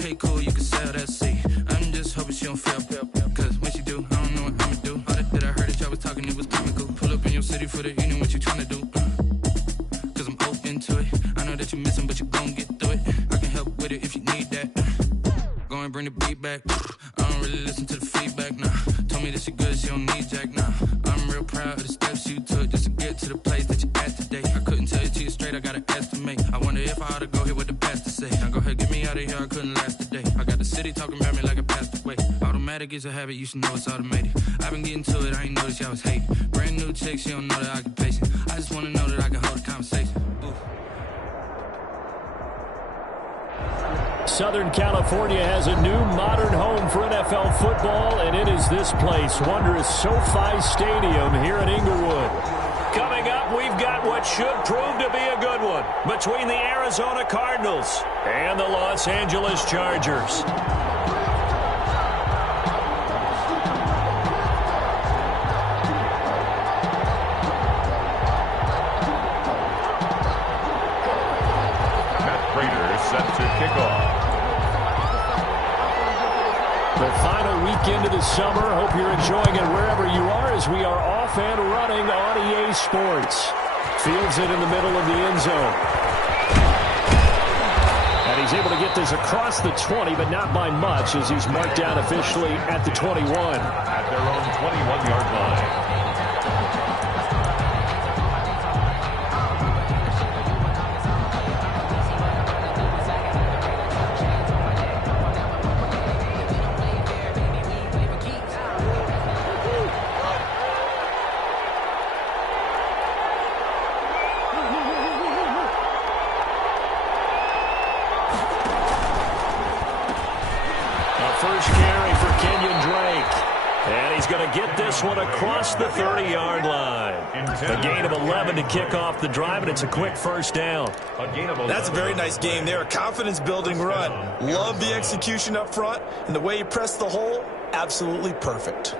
Okay, cool, you can sell that seat. I'm just hoping she don't fail. Cause when she do, I don't know what I'ma do. All that I heard that y'all was talking, it was comical. Pull up in your city for the evening, what you tryna do? Cause I'm open to it. I know that you missing, but you gon' get through it. I can help with it if you need that. Go and bring the beat back. I don't really listen to the feedback, nah. Told me that she good, she don't need Jack, nah. I'm real proud of the steps you took just to get to the place that you at today. I couldn't tell you to you straight, I gotta estimate. I wonder if I ought to go here with the best to say. Now go ahead, get me out of here, I couldn't last today. I got the city talking about me like I passed away. Automatic is a habit, you should know it's automated. I've been getting to it, I ain't noticed y'all was hating. Brand new chick, she don't know the occupation. I just wanna know that I can hold a conversation. Ooh. Southern California has a new modern home for NFL football, and it is this place, wondrous SoFi Stadium here in Inglewood. Coming up, we've got what should prove to be a good one between the Arizona Cardinals and the Los Angeles Chargers. Matt Prater set to kick off. The final weekend of the summer. Hope you're enjoying it wherever you are as we are off and running on EA Sports. Fields it in the middle of the end zone. And he's able to get this across the 20, but not by much as he's marked down officially at the 21. At their own 21-yard line. Get this one across the 30-yard line. A gain of 11 to kick off the drive, and it's a quick first down. That's a very nice game there. A confidence-building run. Love the execution up front, and the way he pressed the hole, absolutely perfect.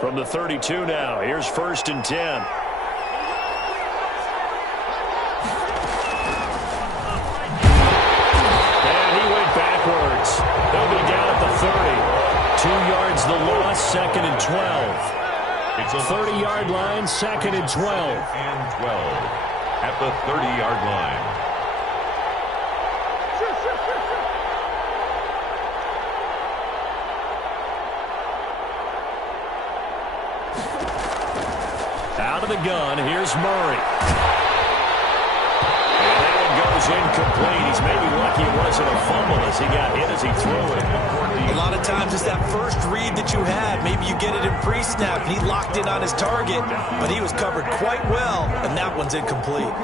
From the 32 now, here's 1st and 10. They'll be down at the 30. 2 yards the loss, 2nd and 12. It's a 30-yard line, 2nd and 12. And 12 at the 30-yard line. Out of the gun, here's Murray. Goes incomplete. He's maybe lucky it wasn't a fumble as he got hit as he threw it. A lot of times it's that first read that you had. Maybe you get it in pre-snap, and he locked in on his target, but he was covered quite well, and that one's incomplete.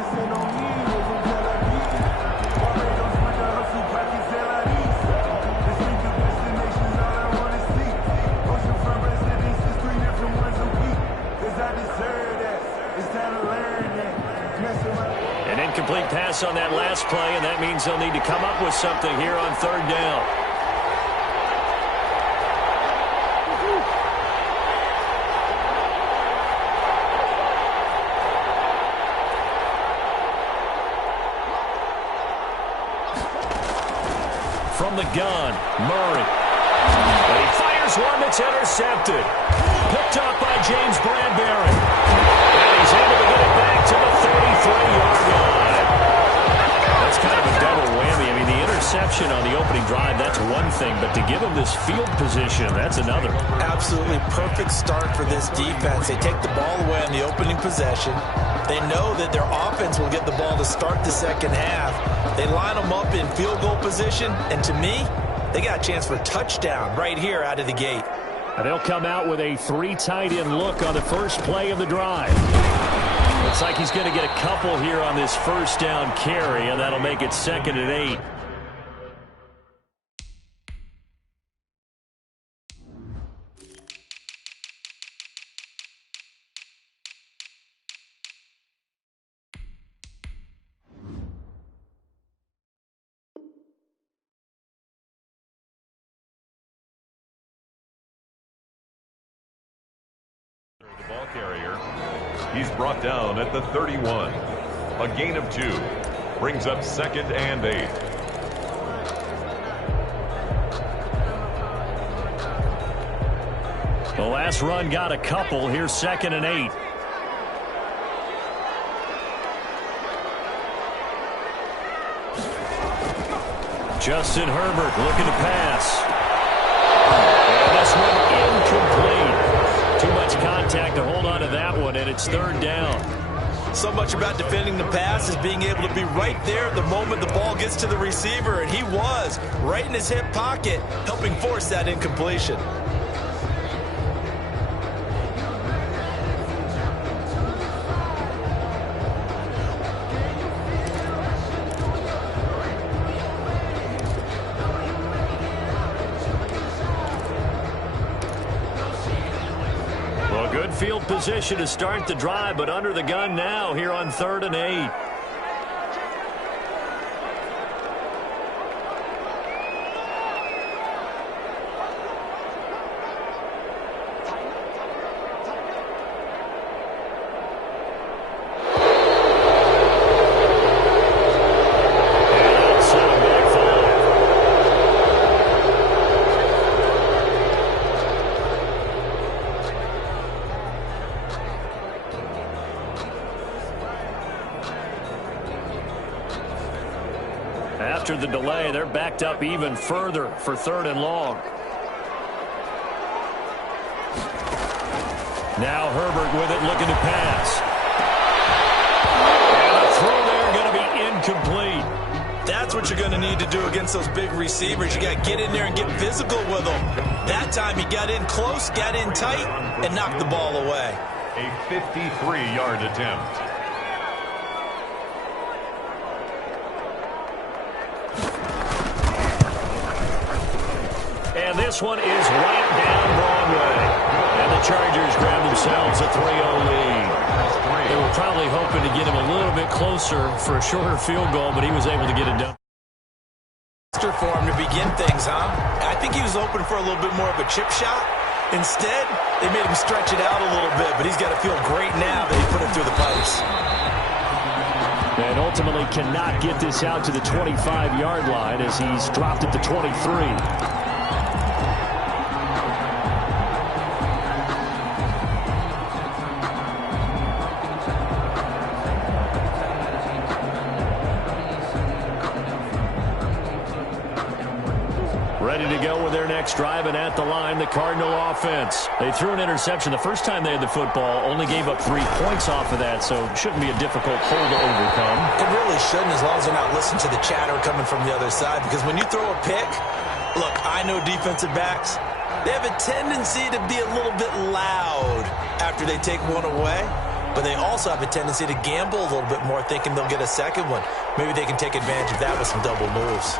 Incomplete pass on that last play, and that means they'll need to come up with something here on 3rd down. From the gun, Murray. And he fires one that's intercepted. Picked up by James Bradbury. And he's able to get it back to the 33-yard line. That's kind of a double whammy. I mean, the interception on the opening drive, that's one thing, but to give him this field position, that's another. Absolutely perfect start for this defense. They take the ball away on the opening possession. They know that their offense will get the ball to start the second half. They line them up in field goal position, and to me, they got a chance for a touchdown right here out of the gate. And they'll come out with a 3 tight end look on the first play of the drive. Looks like he's going to get a couple here on this first down carry, and that'll make it 2nd and 8. The ball carrier. He's brought down at the 31. A gain of 2. Brings up 2nd and 8. The last run got a couple. Here's 2nd and 8. Justin Herbert looking to pass. And this one incomplete. Too much contact to hold on to that one, and it's 3rd down. So much about defending the pass is being able to be right there at the moment the ball gets to the receiver, and he was right in his hip pocket, helping force that incompletion. Good field position to start the drive, but under the gun now here on 3rd and 8. After the delay, they're backed up even further for 3rd and long. Now Herbert with it, looking to pass. And the throw there going to be incomplete. That's what you're going to need to do against those big receivers. You got to get in there and get physical with them. That time he got in close, got in tight, and knocked the ball away. A 53-yard attempt. And this one is right down Broadway. And the Chargers grab themselves a 3-0 lead. They were probably hoping to get him a little bit closer for a shorter field goal, but he was able to get it done. For him to begin things, huh? I think he was open for a little bit more of a chip shot. Instead, they made him stretch it out a little bit, but he's got to feel great now that he put it through the pipes. And ultimately cannot get this out to the 25-yard line as he's dropped at the 23. Ready to go with their next drive, and at the line, the Cardinal offense. They threw an interception the first time they had the football, only gave up 3 points off of that, so it shouldn't be a difficult hole to overcome. It really shouldn't, as long as they're not listening to the chatter coming from the other side, because when you throw a pick, look, I know defensive backs, they have a tendency to be a little bit loud after they take one away, but they also have a tendency to gamble a little bit more, thinking they'll get a second one. Maybe they can take advantage of that with some double moves.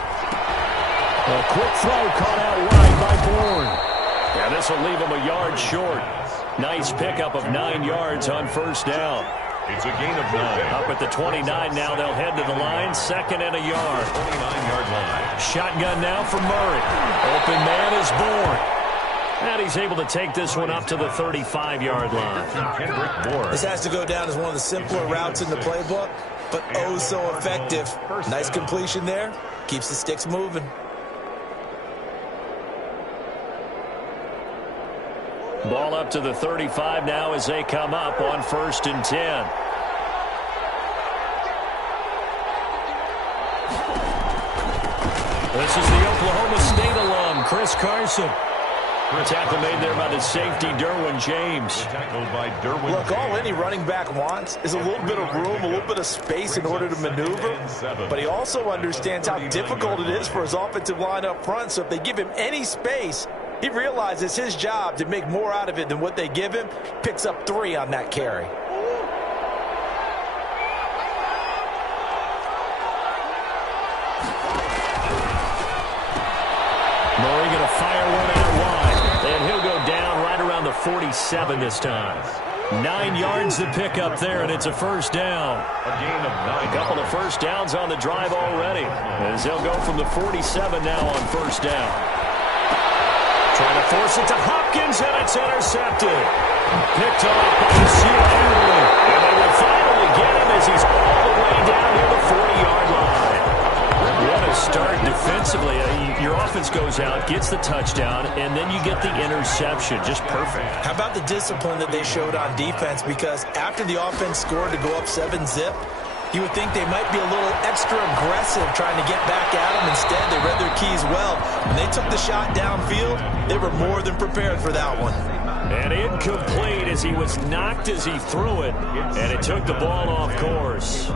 A quick throw caught out wide by Bourne. Yeah, this will leave him a yard short. Nice pickup of 9 yards on 1st down. It's a gain of 9. Up at the 29 now, they'll head to the line. 2nd and a yard. 29-yard line. Shotgun now for Murray. Open man is Bourne. And he's able to take this one up to the 35-yard line. This has to go down as one of the simpler routes in the playbook, but oh so effective. Nice completion there. Keeps the sticks moving. Ball up to the 35 now as they come up on 1st and 10. This is the Oklahoma State alum, Chris Carson. Tackle made there by the safety, Derwin James. Look, all any running back wants is a little bit of room, a little bit of space in order to maneuver. But he also understands how difficult it is for his offensive line up front. So if they give him any space, he realizes his job to make more out of it than what they give him. Picks up 3 on that carry. Murray going to fire one out wide. And he'll go down right around the 47 this time. 9 yards to pick up there, and it's a 1st down. A gain of 9. A couple of 1st downs on the drive already, as they'll go from the 47 now on 1st down. Trying to force it to Hopkins, and it's intercepted. intercepted. Picked off by the Seattle. And they will finally get him as he's all the way down near the 40-yard line. What a start defensively. Your offense goes out, gets the touchdown, and then you get the interception. Just perfect. How about the discipline that they showed on defense? Because after the offense scored to go up 7-zip, you would think they might be a little extra aggressive trying to get back at them. Instead, they read their keys well. When they took the shot downfield, they were more than prepared for that one. And incomplete as he was knocked as he threw it, and it took the ball off course.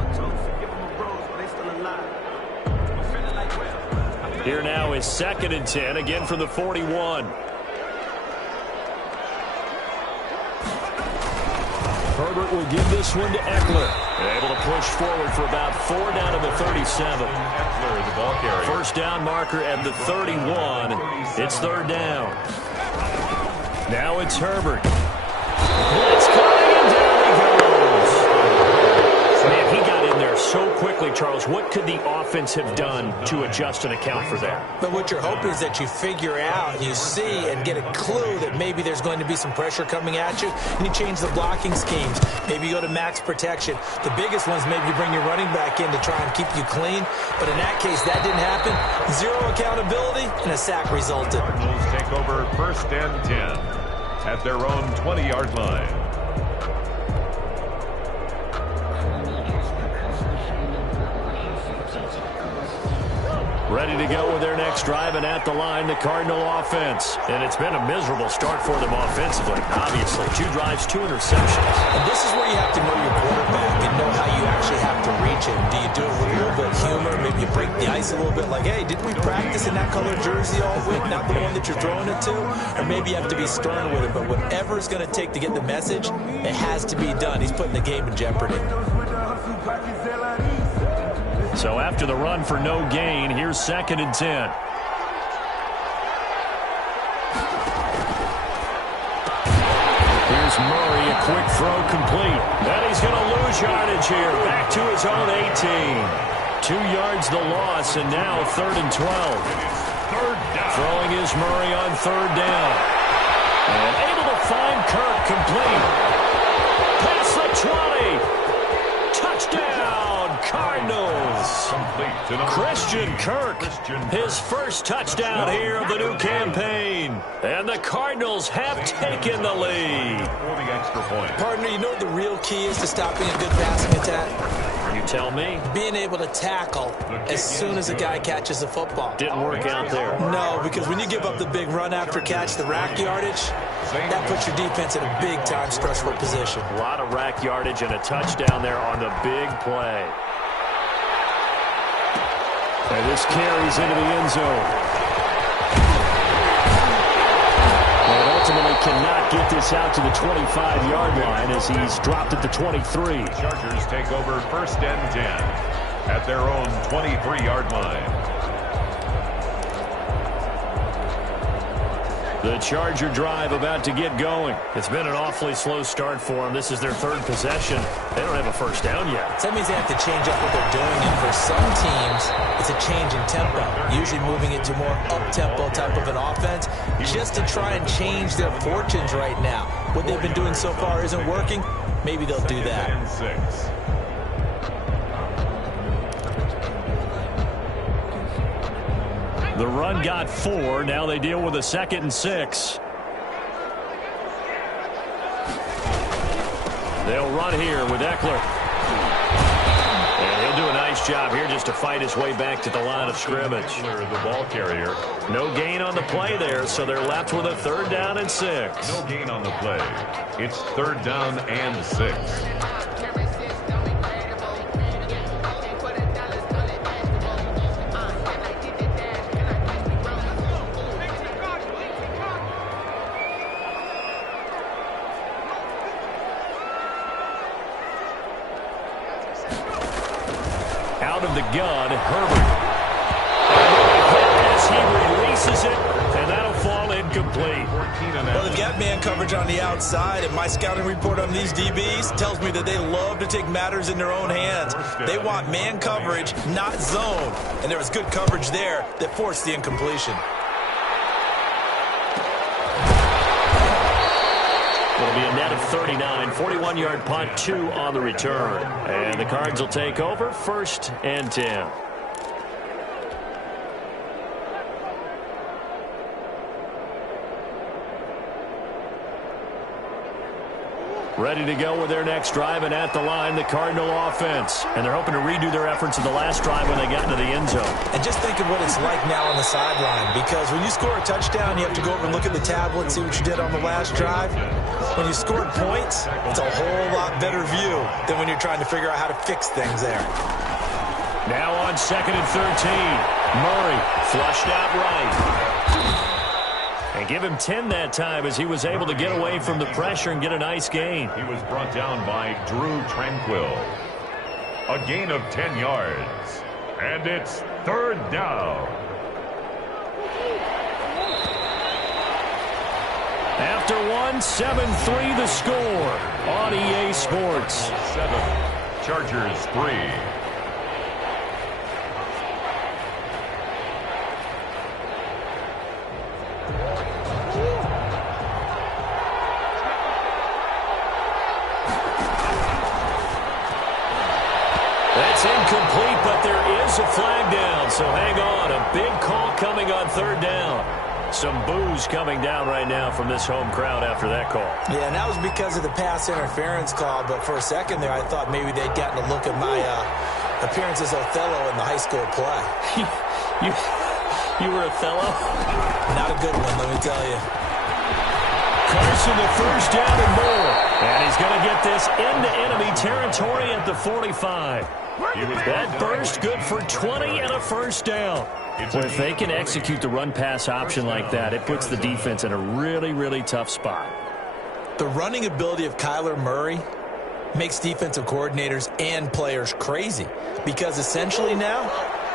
Here now is 2nd and 10, again from the 41. Herbert will give this one to Eckler. Able to push forward for about 4 down to the 37. Eckler, the ball carrier. First down marker at the 31. It's 3rd down. Now it's Herbert. Blitz coming, and down he goes. Man, he got in there so quickly, Charles. What could the offense have done to adjust and account for that? But what you're hoping is that you figure out, you see, and get a clue that maybe there's going to be some pressure coming at you, and you change the blocking schemes. Maybe you go to max protection. The biggest ones, maybe you bring your running back in to try and keep you clean. But in that case, that didn't happen. 0 accountability, and a sack resulted. Cardinals take over 1st and 10 at their own 20-yard line. Ready to go with their next drive, and at the line, the Cardinal offense. And it's been a miserable start for them offensively, obviously. 2 drives, 2 interceptions. And this is where you have to know your quarterback and know how you actually have to reach him. Do you do it with a little bit of humor? Maybe you break the ice a little bit like, hey, didn't we practice in that color jersey all week, not the one that you're throwing it to? Or maybe you have to be stern with it. But whatever it's going to take to get the message, it has to be done. He's putting the game in jeopardy. So after the run for no gain, here's 2nd and 10. Here's Murray, a quick throw complete. Then he's going to lose yardage here. Back to his own 18. 2 yards the loss, and now 3rd and 12. Throwing is Murray on 3rd down. And able to find Kirk complete. Past the 20. Touchdown, Cardinals. Christian Kirk, his first touchdown here of the new campaign. And the Cardinals have taken the lead. For the extra point. Partner, you know what the real key is to stopping a good passing attack? You tell me. Being able to tackle as soon as a guy catches the football. Didn't work out there. No, because when you give up the big run after catch, the rack yardage, that puts your defense in a big-time stressful position. A lot of rack yardage and a touchdown there on the big play. And this carries into the end zone. And ultimately cannot get this out to the 25-yard line as he's dropped at the 23. Chargers take over 1st and 10 at their own 23-yard line. The Charger drive about to get going. It's been an awfully slow start for them. This is their 3rd possession. They don't have a first down yet. So that means they have to change up what they're doing, and for some teams, it's a change in tempo, usually moving it to more up-tempo type of an offense, just to try and change their fortunes right now. What they've been doing so far isn't working. Maybe they'll do that. 2nd and 6. The run got 4. Now they deal with a 2nd and 6. They'll run here with Eckler. And he'll do a nice job here just to fight his way back to the line of scrimmage. Eckler, the ball carrier. No gain on the play there, so they're left with a 3rd down and 6. No gain on the play. It's 3rd down and 6. Out of the gun, Herbert. As he releases it, and that'll fall incomplete. Well, they've got man coverage on the outside, and my scouting report on these DBs tells me that they love to take matters in their own hands. They want man coverage, not zone. And there was good coverage there that forced the incompletion. It'll be a net of 39, 41-yard punt, 2 on the return. And the Cards will take over, 1st and 10. Ready to go with their next drive, and at the line, the Cardinal offense. And they're hoping to redo their efforts of the last drive when they got into the end zone. And just think of what it's like now on the sideline, because when you score a touchdown, you have to go over and look at the tablet, see what you did on the last drive. When you scored points, it's a whole lot better view than when you're trying to figure out how to fix things there. Now on 2nd and 13. Murray flushed out right. And give him 10 that time as he was able to get away from the pressure and get a nice gain. He was brought down by Drew Tranquill. A gain of 10 yards. And it's 3rd down. After 7-3 the score on EA Sports. 7, Chargers 3. That's incomplete, but there is a flag down, so hang on. A big call coming on 3rd down. Some boos coming down right now from this home crowd after that call. Yeah, and that was because of the pass interference call, but for a second there I thought maybe they'd gotten a look at my appearance as Othello in the high school play. You were Othello? Not a good one, let me tell you. Carson, the 1st down and more. And he's going to get this into enemy territory at the 45. That burst good for 20 and a 1st down. Well, if they can execute the run-pass option like that, it puts the defense in a really, really tough spot. The running ability of Kyler Murray makes defensive coordinators and players crazy, because essentially now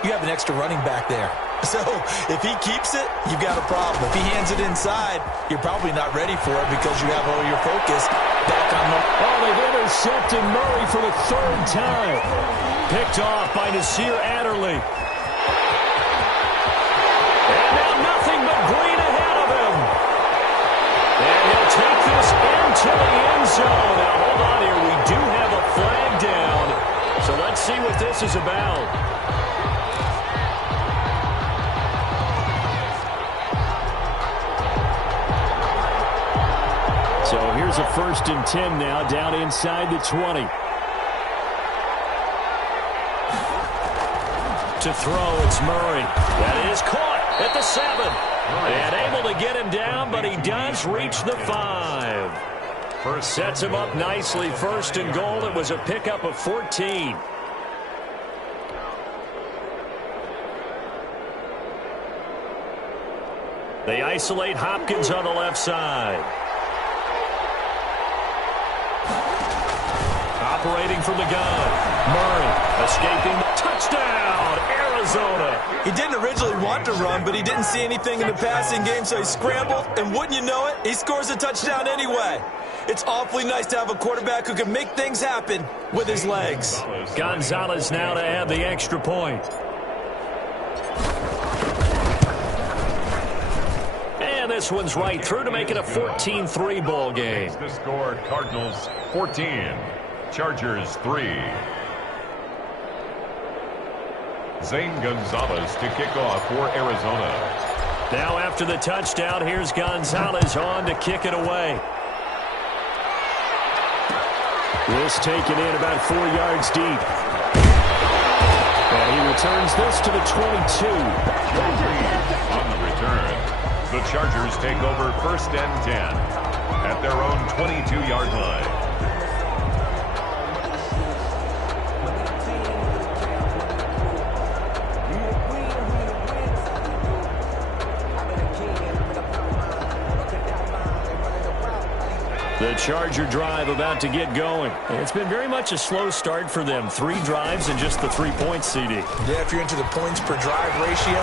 you have an extra running back there. So if he keeps it, you've got a problem. If he hands it inside, you're probably not ready for it because you have all your focus back on the... Oh, they've intercepted Murray for the 3rd time. Picked off by Nasir Adderley. And now nothing but green ahead of him. And he'll take this into the end zone. Now, hold on here. We do have a flag down. So let's see what this is about. So here's a 1st and 10 now, down inside the 20. To throw, it's Murray. That is caught at the 7. And able to get him down, but he does reach the 5. Sets him up nicely. 1st and goal. It was a pickup of 14. They isolate Hopkins on the left side. Operating from the gun. Murray escaping. Touchdown, Arizona. He didn't originally want to run, but he didn't see anything in the passing game, so he scrambled, and wouldn't you know it, he scores a touchdown anyway. It's awfully nice to have a quarterback who can make things happen with his legs. Gonzalez now to add the extra point. And this one's right through to make it a 14-3 ball game. The score, Cardinals 14, Chargers 3. Zane Gonzalez to kick off for Arizona. Now after the touchdown, here's Gonzalez on to kick it away. This taken in about 4 yards deep. And he returns this to the 22. On the return, the Chargers take over 1st and 10 at their own 22-yard line. The Charger drive about to get going. And it's been very much a slow start for them. 3 drives and just the 3 points, CD. Yeah, if you're into the points per drive ratio,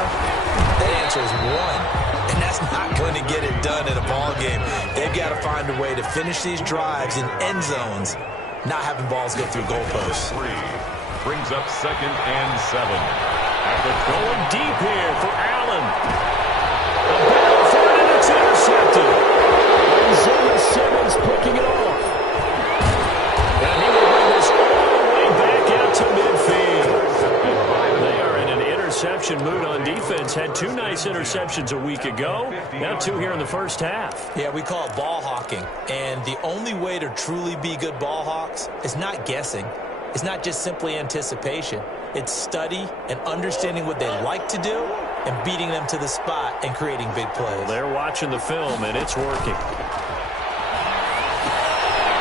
that answer is 1. And that's not going to get it done in a ball game. They've got to find a way to finish these drives in end zones, not having balls go through goalposts. 3 brings up 2nd and 7. Going deep here for Allen. A barrel for it, and it's intercepted. Arizona Simmons picking it off. And he will bring this all the way back out to midfield. They are in an interception mood on defense. Had 2 nice interceptions a week ago. Now 2 here in the first half. Yeah, we call it ball hawking. And the only way to truly be good ball hawks is not guessing. It's not just simply anticipation. It's study and understanding what they like to do and beating them to the spot and creating big plays. They're watching the film, and it's working.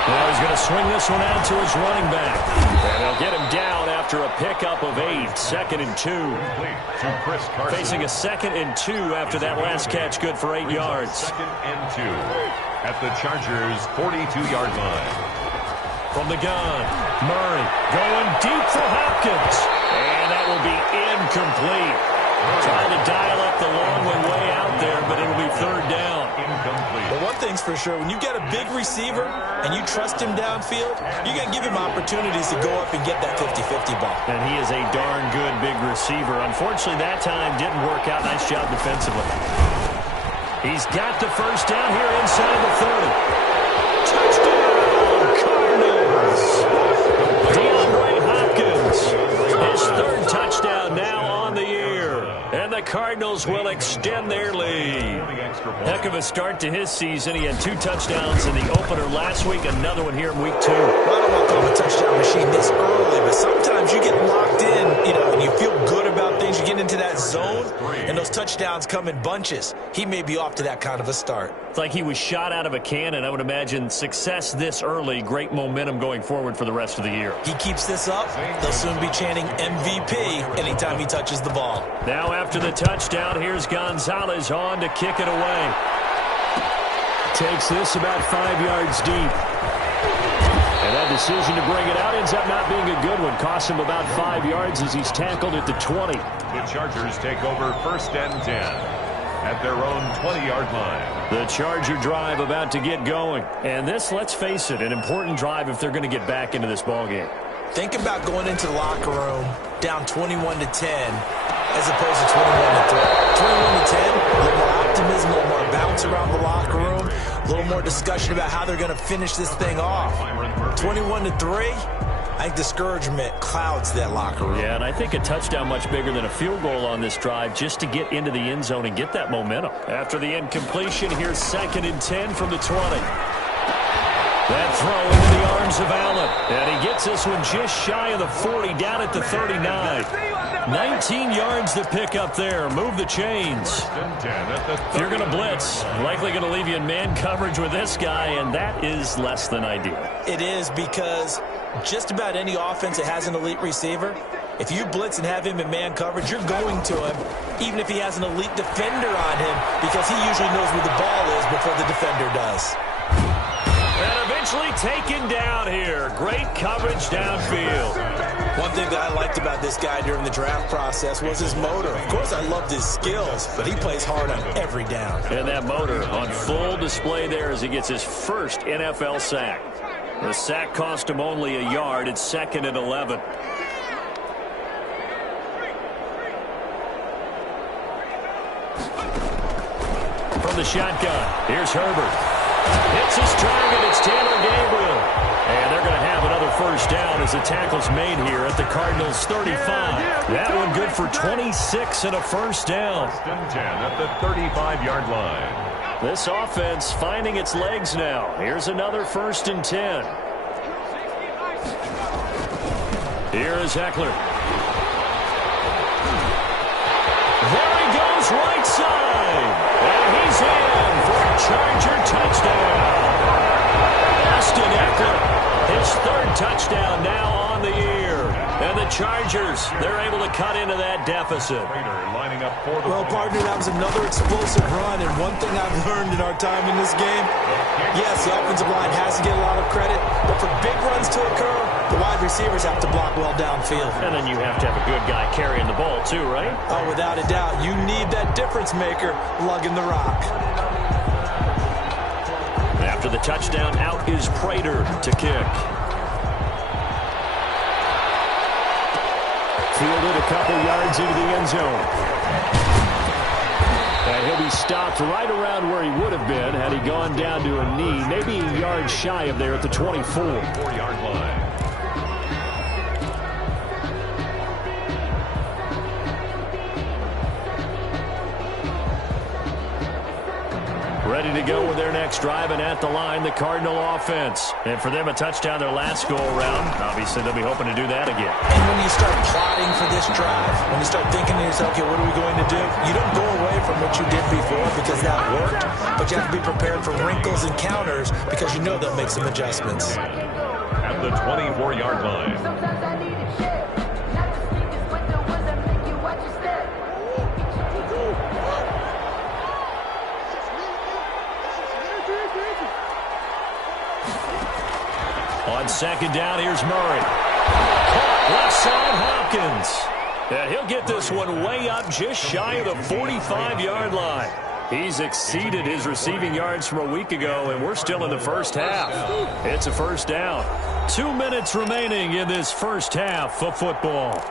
Now he's going to swing this one out to his running back. And they'll get him down after a pickup of 8. 2nd and 2. Facing a 2nd and 2 after that last catch, good for 8 yards. 2nd and 2 at the Chargers' 42-yard line. From the gun, Murray going deep for Hopkins. And that will be incomplete. Trying to dial up the long way out there, but it'll be 3rd down. Incomplete. But one thing's for sure, when you get a big receiver and you trust him downfield, you got to give him opportunities to go up and get that 50-50 ball. And he is a darn good big receiver. Unfortunately, that time didn't work out. Nice job defensively. He's got the first down here inside the 30. Touchdown, Cardinals. DeAndre Hopkins, his 3rd touchdown now on the year. And the Cardinals will extend their lead. Heck of a start to his season. He had 2 touchdowns in the opener last week, another one here in week 2. I don't want to call him a touchdown machine this early, but sometimes you get locked in, and you feel good about things. You get into that zone, and those touchdowns come in bunches. He may be off to that kind of a start. It's like he was shot out of a cannon. I would imagine success this early, great momentum going forward for the rest of the year. He keeps this up, they'll soon be chanting MVP anytime he touches the ball. Now after the touchdown, here's Gonzalez on to kick it away. Takes this about 5 yards deep. And that decision to bring it out ends up not being a good one. Costs him about 5 yards as he's tackled at the 20. The Chargers take over 1st and 10 at their own 20-yard line. The Charger drive about to get going. And this, let's face it, an important drive if they're going to get back into this ballgame. Think about going into the locker room down 21-10 as opposed to 21-3. 21-10, a little more optimism, a little more bounce around the locker room, a little more discussion about how they're going to finish this thing off. 21-3, I think discouragement clouds that locker room. Yeah, and I think a touchdown much bigger than a field goal on this drive just to get into the end zone and get that momentum. After the incompletion, here's 2nd and 10 from the 20. That throw into the arms of Allen. And he gets this one just shy of the 40, down at the 39. 19 yards to pick up there. Move the chains. If you're going to blitz, likely going to leave you in man coverage with this guy, and that is less than ideal. It is, because just about any offense that has an elite receiver, if you blitz and have him in man coverage, you're going to him, even if he has an elite defender on him, because he usually knows where the ball is before the defender does. And eventually taken down here. Great coverage downfield. One thing that I liked about this guy during the draft process was his motor. Of course, I loved his skills, but he plays hard on every down. And that motor on full display there as he gets his first NFL sack. The sack cost him only a yard. It's 2nd and 11. From the shotgun, here's Herbert. Hits his target. It's Taylor Gabriel. And they're going to have another first down as the tackle's made here at the Cardinals' 35. That one good for 26 and a first down. 1st and 10 at the 35-yard line. This offense finding its legs now. Here's another 1st and 10. Here is Eckler. There he goes, right side. And he's in for a Charger touchdown. Austin Eckler, his 3rd touchdown now on the year. And the Chargers, they're able to cut into that deficit. Lining up for the Well, partner, that was another explosive run, and one thing I've learned in our time in this game, yes, the offensive line has to get a lot of credit, but for big runs to occur, the wide receivers have to block well downfield. And then you have to have a good guy carrying the ball too, right? Oh, without a doubt, you need that difference maker lugging the rock. After the touchdown, out is Prater to kick. Fielded a couple yards into the end zone. And he'll be stopped right around where he would have been had he gone down to a knee, maybe a yard shy of there at the 24. 4-yard line. Ready to go with their next drive, and at the line, the Cardinal offense. And for them, a touchdown their last go-around. Obviously, they'll be hoping to do that again. And when you start plotting for this drive, when you start thinking to yourself, okay, what are we going to do? You don't go away from what you did before because that worked, but you have to be prepared for wrinkles and counters because you know they'll make some adjustments. At the 24-yard line. On second down, here's Murray. Left side, Hopkins. And he'll get this one way up just shy of the 45-yard line. He's exceeded his receiving yards from a week ago, and we're still in the first half. It's a first down. 2 minutes remaining in this first half of football.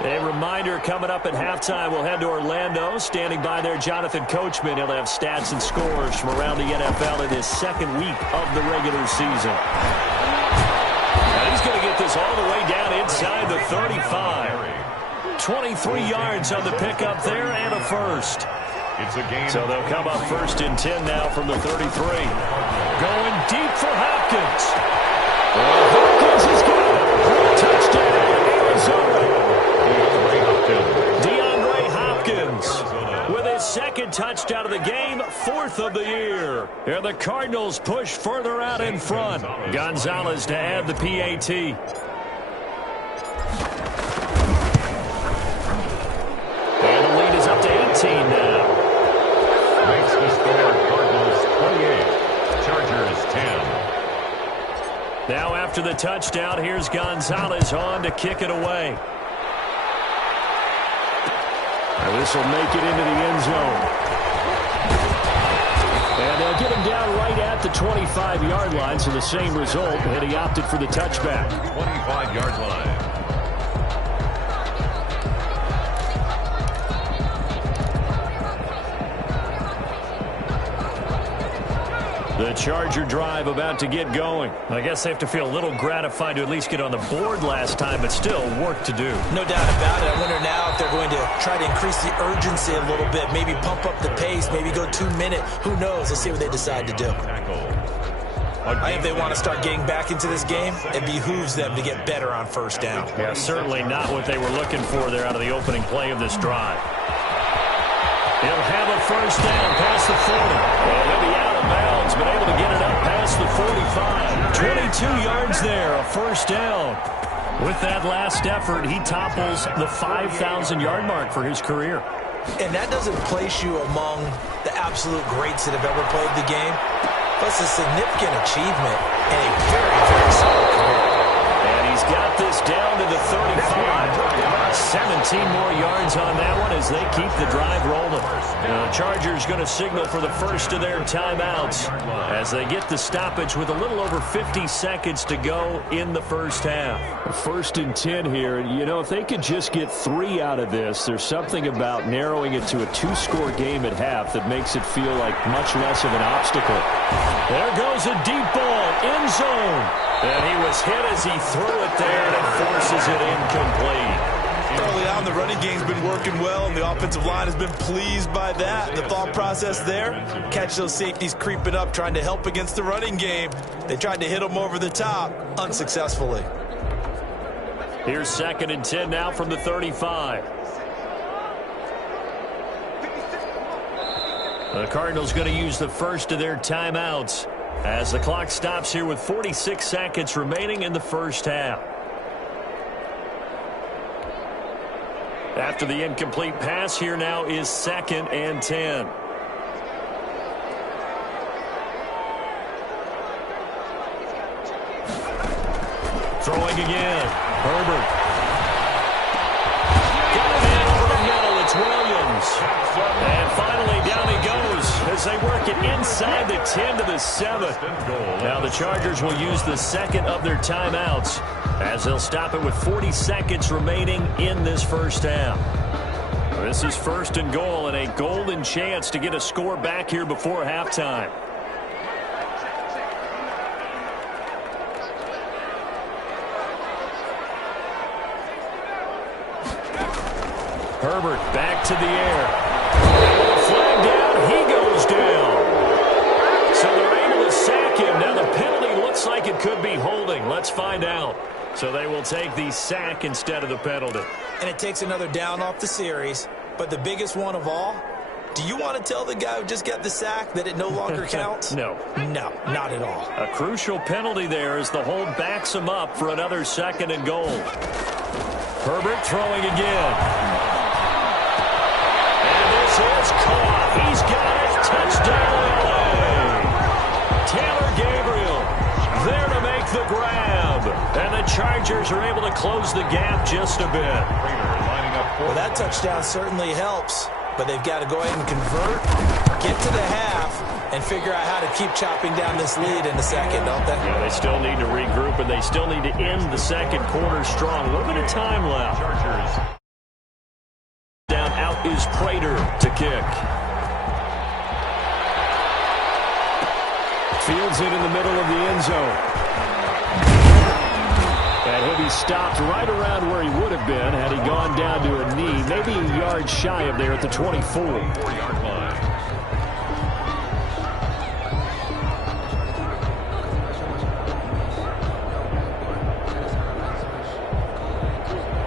A reminder, coming up at halftime, we'll head to Orlando. Standing by there, Jonathan Coachman. He'll have stats and scores from around the NFL in his second week of the regular season. And he's going to get this all the way down inside the 35. 23 yards on the pickup there and a first. It's a game. So they'll come up first and 10 now from the 33. Going deep for Hopkins. Hopkins has got it. Touchdown, Arizona. DeAndre Hopkins with his second touchdown of the game, fourth of the year. And the Cardinals push further out in front. Gonzalez to add the PAT. And the lead is up to 18 now. Makes the score Cardinals 28, Chargers 10. Now after the touchdown, here's Gonzalez on to kick it away. And this will make it into the end zone. And they'll get him down right at the 25-yard line, so the same result, and he opted for the touchback. 25-yard line. The Charger drive about to get going. I guess they have to feel a little gratified to at least get on the board last time, but still work to do. No doubt about it. I wonder now if they're going to try to increase the urgency a little bit, maybe pump up the pace, maybe go 2 minute. Who knows? Let's see what they decide to do. I think if they want to start getting back into this game, it behooves them to get better on first down. Yeah, certainly not what they were looking for there out of the opening play of this drive. He'll have a first down past the 40. And he'll be out of bounds, but able to get it up past the 45. 22 yards there, a first down. With that last effort, he topples the 5,000-yard mark for his career. And that doesn't place you among the absolute greats that have ever played the game. But it's a significant achievement and a very, very solid career. And he's got this down to the 35. 17 more yards on that one as they keep the drive rolling. The Chargers going to signal for the first of their timeouts as they get the stoppage with a little over 50 seconds to go in the first half. First and 10 here. You know, if they could just get 3 out of this, there's something about narrowing it to a 2-score game at half that makes it feel like much less of an obstacle. There goes a deep ball, end zone. And he was hit as he threw it there, and it forces it incomplete. Early on, the running game's been working well, and the offensive line has been pleased by that. The thought process there, catch those safeties creeping up, trying to help against the running game. They tried to hit them over the top, unsuccessfully. Here's second and 10 now from the 35. The Cardinals going to use the first of their timeouts as the clock stops here with 46 seconds remaining in the first half. After the incomplete pass, here now is second and 10. Throwing again. Herbert. Got it in over the middle. It's Williams. And finally down he goes as they work mark it inside the 10 to the 7. Now the Chargers will use the second of their timeouts as they'll stop it with 40 seconds remaining in this first half. This is 1st and goal and a golden chance to get a score back here before halftime. Herbert back to the air. Flag down. He goes down. So they're able to sack him. Now the penalty looks like it could be holding. Let's find out. So they will take the sack instead of the penalty. And it takes another down off the series. But the biggest one of all, do you want to tell the guy who just got the sack that it no longer counts? No. No, not at all. A crucial penalty there as the hold backs him up for another 2nd and goal. Herbert throwing again. Is caught. He's got it. Touchdown, LA. Taylor Gabriel there to make the grab. And the Chargers are able to close the gap just a bit. Well, that touchdown certainly helps, but they've got to go ahead and convert, get to the half, and figure out how to keep chopping down this lead in the second, don't they? Yeah, they still need to regroup, and they still need to end the second quarter strong. A little bit of time left. Chargers. Down out is Prater to kick. Fields it in the middle of the end zone. And he'll be stopped right around where he would have been had he gone down to a knee, maybe a yard shy of there at the 24. 4-yard line.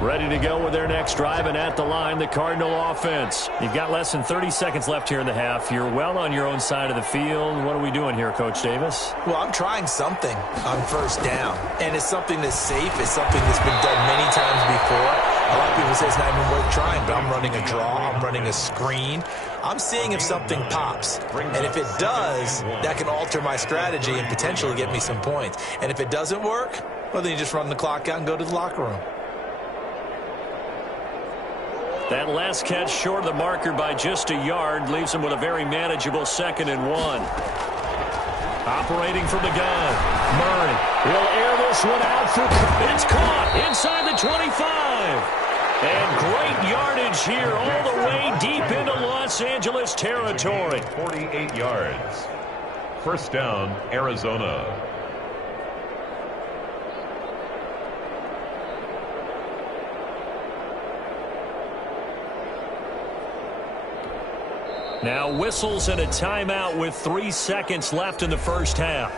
Ready to go with their next drive, and at the line, the Cardinal offense. You've got less than 30 seconds left here in the half. You're well on your own side of the field. What are we doing here, Coach Davis? Well, I'm trying something on first down, and it's something that's safe. It's something that's been done many times before. A lot of people say it's not even worth trying, but I'm running a draw. I'm running a screen. I'm seeing if something pops, and if it does, that can alter my strategy and potentially get me some points. And if it doesn't work, well, then you just run the clock out and go to the locker room. That last catch short of the marker by just a yard leaves him with a very manageable 2nd and 1. Operating from the gun. Murray will air this one out for... It's caught inside the 25. And great yardage here all the way deep into Los Angeles territory. 48 yards. First down, Arizona. Now whistles and a timeout with 3 seconds left in the first half.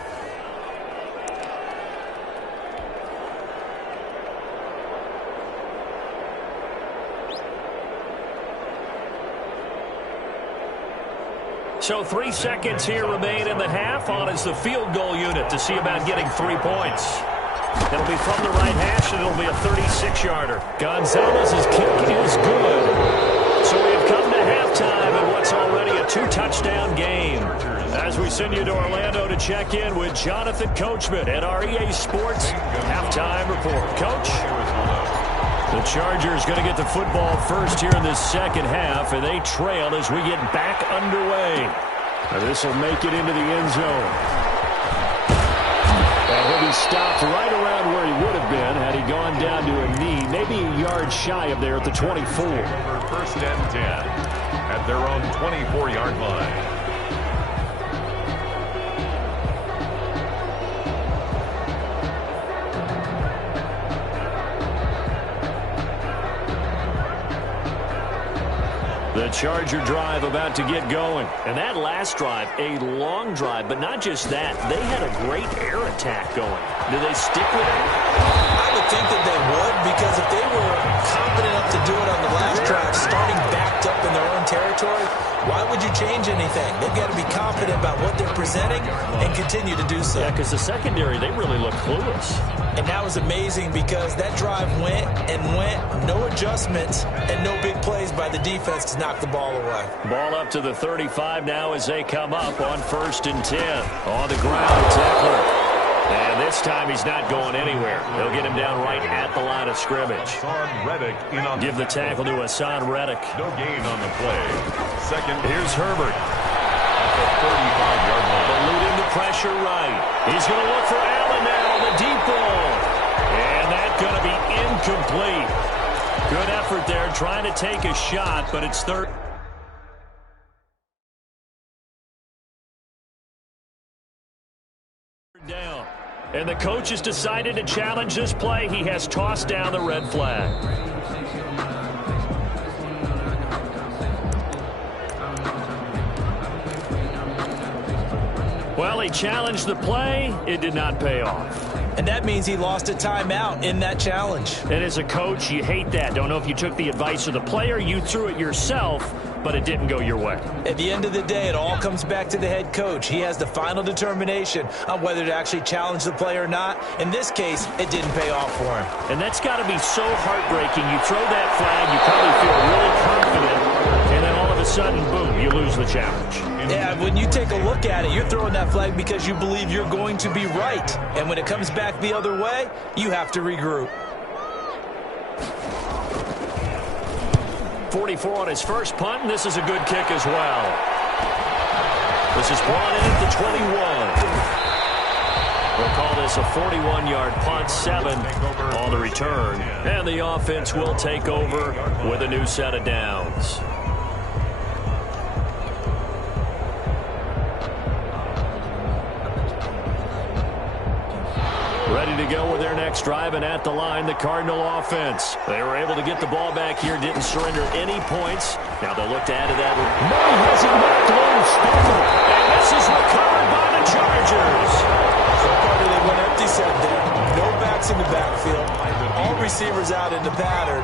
So 3 seconds here remain in the half. On is the field goal unit to see about getting 3 points. It'll be from the right hash, and it'll be a 36-yarder. Gonzalez's kick is good. So we have come to halftime in what's already a 2-touchdown game. As we send you to Orlando to check in with Jonathan Coachman at our EA Sports Halftime Report. Coach? The Chargers going to get the football first here in this second half, and they trail as we get back underway. And this will make it into the end zone. And he'll be stopped right around where he would have been had he gone down to a knee, maybe a yard shy of there at the 24. First and 10 at their own 24-yard line. The Charger drive about to get going. And that last drive, a long drive, but not just that. They had a great air attack going. Do they stick with it? I would think that they would, because if they were confident enough to do it on the last drive, starting backed up in their own territory, why would you change anything? They've got to be confident about what they're presenting and continue to do so. Yeah, because the secondary, they really look clueless. And that was amazing because that drive went and went, no adjustments and no big plays by the defense to knock the ball away. Ball up to the 35 now as they come up on 1st and 10. On the ground, tackler. And this time he's not going anywhere. They'll get him down right at the line of scrimmage. Give the tackle to Hassan Reddick. No gain on the play. Second. Here's Herbert. the 35-yard line. Eluding the pressure right. He's going to look for Allen now on the deep ball. And that's going to be incomplete. Good effort there trying to take a shot, but it's third down. And the coach has decided to challenge this play. He has tossed down the red flag. Well, he challenged the play. It did not pay off. And that means he lost a timeout in that challenge. And as a coach, you hate that. Don't know if you took the advice of the player, you threw it yourself, but it didn't go your way. At the end of the day, it all comes back to the head coach. He has the final determination on whether to actually challenge the play or not. In this case, it didn't pay off for him. And that's got to be so heartbreaking. You throw that flag, you probably feel really confident, and then all of a sudden, boom, you lose the challenge. Yeah, when you take a look at it, you're throwing that flag because you believe you're going to be right. And when it comes back the other way, you have to regroup. 44 on his first punt, and this is a good kick as well. This is brought in at the 21. We'll call this a 41-yard punt, 7 on the return. And the offense will take over with a new set of downs. Ready to go with their next drive, and at the line, the Cardinal offense. They were able to get the ball back here, didn't surrender any points. Now they'll look to add to that. Murray has it knocked loose. And this is recovered by the Chargers. So Carter, they went empty set there. No backs in the backfield. All receivers out in the pattern.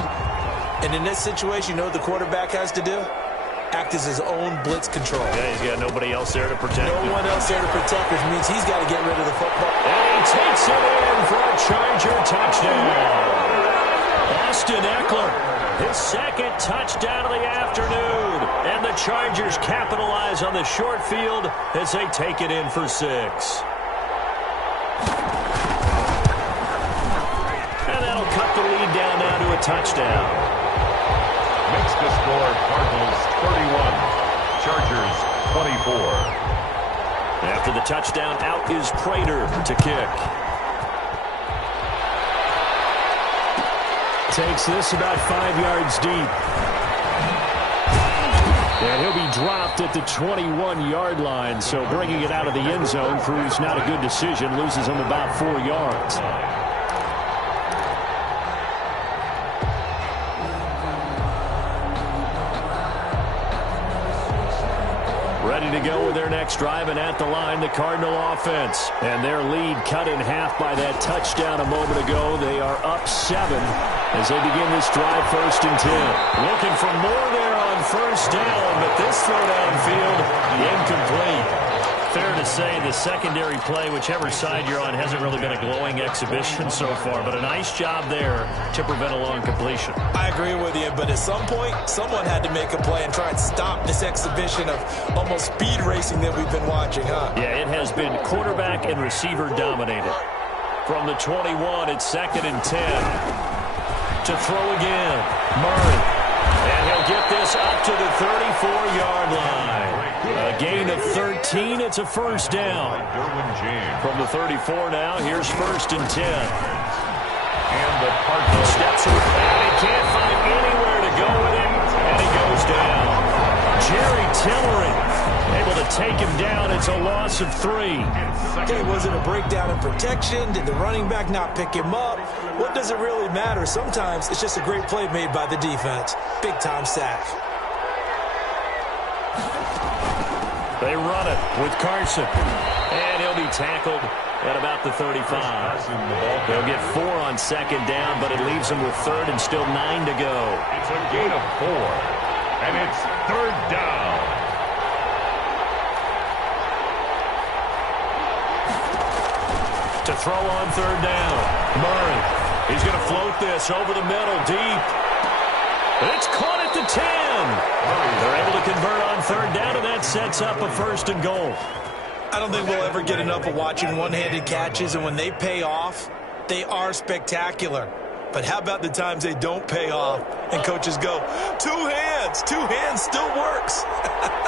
And in this situation, you know what the quarterback has to do? Act as his own blitz control. Yeah, he's got nobody else there to protect him. No one else there to protect, which means he's got to get rid of the football. And he takes it in for a Charger touchdown. Austin Eckler, his second touchdown of the afternoon. And the Chargers capitalize on the short field as they take it in for 6. And that'll cut the lead down now to a touchdown. Makes the score Cardinals 31, Chargers 24. After the touchdown, out is Prater to kick. Takes this about 5 yards deep. And he'll be dropped at the 21-yard line, so bringing it out of the end zone proves not a good decision. Loses him about 4 yards. Ready to go with their next drive, and at the line, the Cardinal offense. And their lead cut in half by that touchdown a moment ago. They are up 7 as they begin this drive, 1st and 10. Looking for more there on first down, but this throw downfield, incomplete. Fair to say the secondary play, whichever side you're on, hasn't really been a glowing exhibition so far, but a nice job there to prevent a long completion. I agree with you, but at some point, someone had to make a play and try and stop this exhibition of almost speed racing that we've been watching, huh? Yeah, it has been quarterback and receiver dominated. From the 21, it's 2nd and 10. To throw again, Murray. And he'll get this up to the 34-yard line. A gain of 13. It's a first down. From the 34 now, here's 1st and 10. And the Cardinals Steps around. And he can't find anywhere to go with him. And he goes down. Jerry Tillery able to take him down. It's a loss of 3. Okay, was it a breakdown in protection? Did the running back not pick him up? What does it really matter? Sometimes it's just a great play made by the defense. Big-time sack. They run it with Carson. And he'll be tackled at about the 35. They'll get 4 on 2nd down, but it leaves them with 3rd and still 9 to go. It's a gain of 4, and it's 3rd down. To throw on 3rd down, Murray. He's going to float this over the middle, deep. It's caught at the 10. They're able to convert on 3rd down, and that sets up a 1st and goal. I don't think we'll ever get enough of watching one-handed catches, and when they pay off, they are spectacular. But how about the times they don't pay off and coaches go, two hands still works.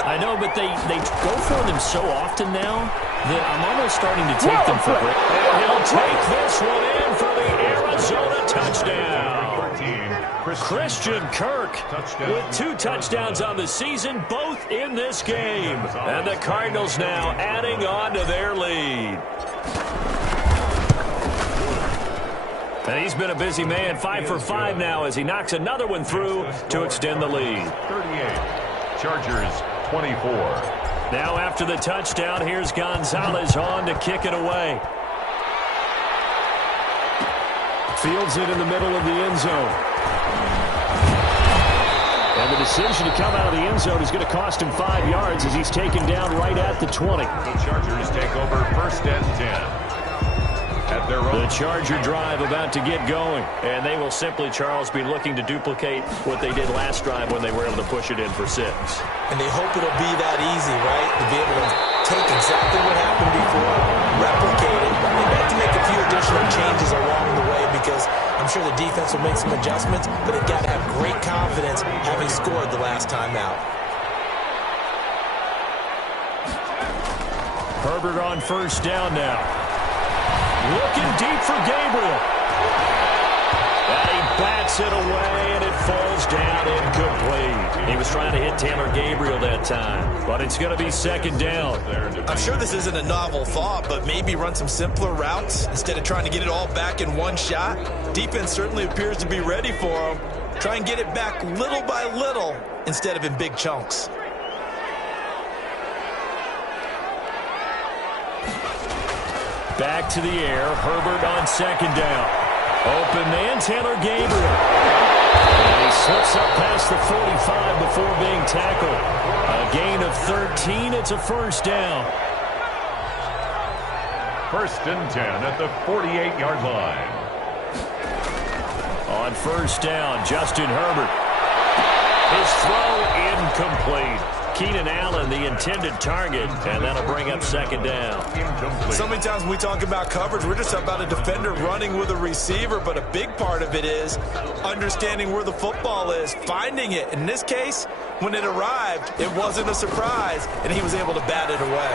I know, but they go for them so often now that I'm almost starting to take them for granted. And he'll take this one in for the Arizona touchdown. Christian Kirk with 2 touchdowns on the season, both in this game. And the Cardinals now adding on to their lead. And he's been a busy man, 5 for 5 now as he knocks another one through to extend the lead. 38, Chargers 24. Now after the touchdown, here's Gonzalez on to kick it away. Fields it in the middle of the end zone. And the decision to come out of the end zone is going to cost him 5 yards as he's taken down right at the 20. The Chargers take over 1st and 10. The Charger drive about to get going. And they will simply, Charles, be looking to duplicate what they did last drive when they were able to push it in for 6. And they hope it'll be that easy, right? To be able to take exactly what happened before, replicate it. They have to make a few additional changes along the way because I'm sure the defense will make some adjustments, but they've got to have great confidence having scored the last time out. Herbert on 1st down now. Looking deep for Gabriel. And he bats it away, and it falls down incomplete. He was trying to hit Taylor Gabriel that time, but it's going to be 2nd down. I'm sure this isn't a novel thought, but maybe run some simpler routes instead of trying to get it all back in one shot. Defense certainly appears to be ready for him. Try and get it back little by little instead of in big chunks. Back to the air. Herbert on 2nd down. Open man, Taylor Gabriel. And he slips up past the 45 before being tackled. A gain of 13. It's a 1st down. 1st and 10 at the 48-yard line. On 1st down, Justin Herbert. His throw incomplete. Keenan Allen, the intended target, and that'll bring up 2nd down. So many times when we talk about coverage, we're just about a defender running with a receiver, but a big part of it is understanding where the football is, finding it. In this case, when it arrived, it wasn't a surprise, and he was able to bat it away.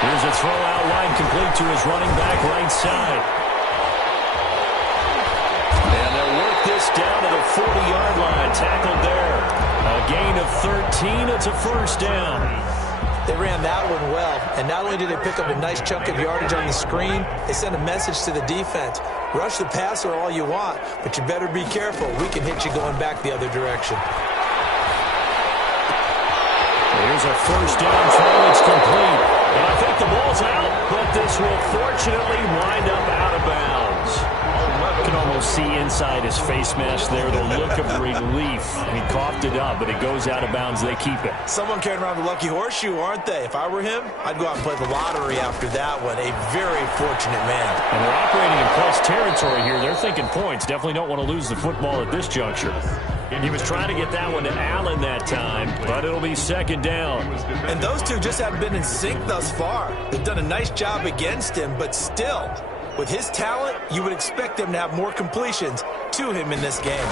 Here's a throw out wide complete to his running back right side. And they'll work this down to the 40-yard line, tackled there. A gain of 13, it's a 1st down. They ran that one well, and not only did they pick up a nice chunk of yardage on the screen, they sent a message to the defense. Rush the passer all you want, but you better be careful. We can hit you going back the other direction. Here's a 1st down throw, it's complete. And I think the ball's out, but this will fortunately wind up out of bounds. You can almost see inside his face mask there the look of relief. He coughed it up, but it goes out of bounds. They keep it. Someone carrying around the lucky horseshoe, aren't they? If I were him, I'd go out and play the lottery after that one. A very fortunate man. And they're operating in plus territory here. They're thinking points. Definitely don't want to lose the football at this juncture. He was trying to get that one to Allen that time, but it'll be 2nd down. And those two just haven't been in sync thus far. They've done a nice job against him, but still, with his talent, you would expect them to have more completions to him in this game.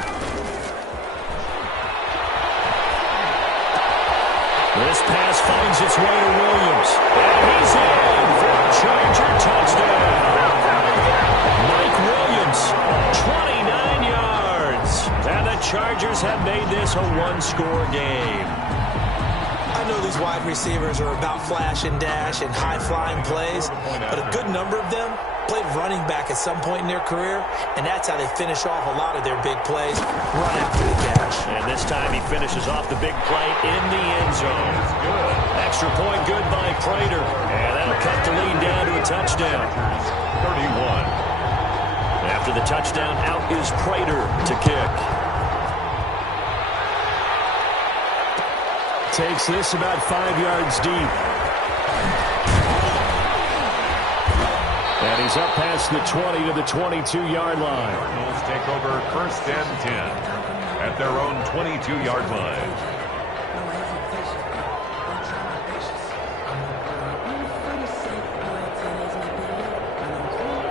This pass finds its way to Williams. And he's in for a Charger touchdown. Mike Williams, 29 yards. And the Chargers have made this a one-score game. I know these wide receivers are about flash and dash and high-flying plays, but a good number of them played running back at some point in their career, and that's how they finish off a lot of their big plays, run after the catch. And this time he finishes off the big play in the end zone. Extra point good by Prater, and that'll cut the lead down to a touchdown. 31. After the touchdown, out is Prater to kick. Takes this about 5 yards deep. And he's up past the 20 to the 22-yard line. Cardinals take over 1st and 10 at their own 22-yard line.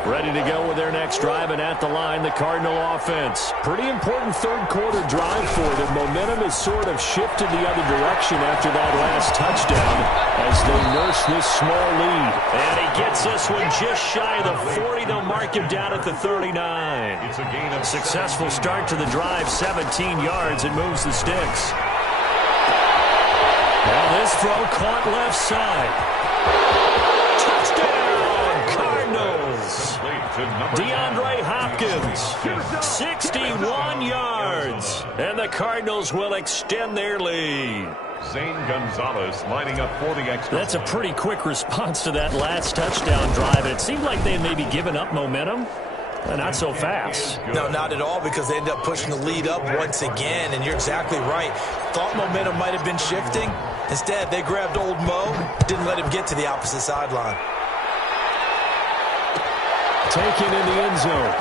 Ready to go with their next drive, and at the line, the Cardinal offense. Pretty important third-quarter drive for them. Momentum has sort of shifted the other direction after that last touchdown as they nurse this small lead. And he gets this one just shy of the 40. They'll mark him down at the 39. It's a gain of Successful start to the drive, 17 yards, and moves the sticks. Now this throw caught left side. Touchdown, Cardinals. DeAndre Hopkins, 61 yards. And the Cardinals will extend their lead. Zane Gonzalez lining up for the extra. That's a pretty quick response to that last touchdown drive. It seemed like they may be giving up momentum. Not so fast. No, not at all, because they ended up pushing the lead up once again, and you're exactly right. Thought momentum might have been shifting. Instead, they grabbed old Mo, didn't let him get to the opposite sideline. Taken in the end zone.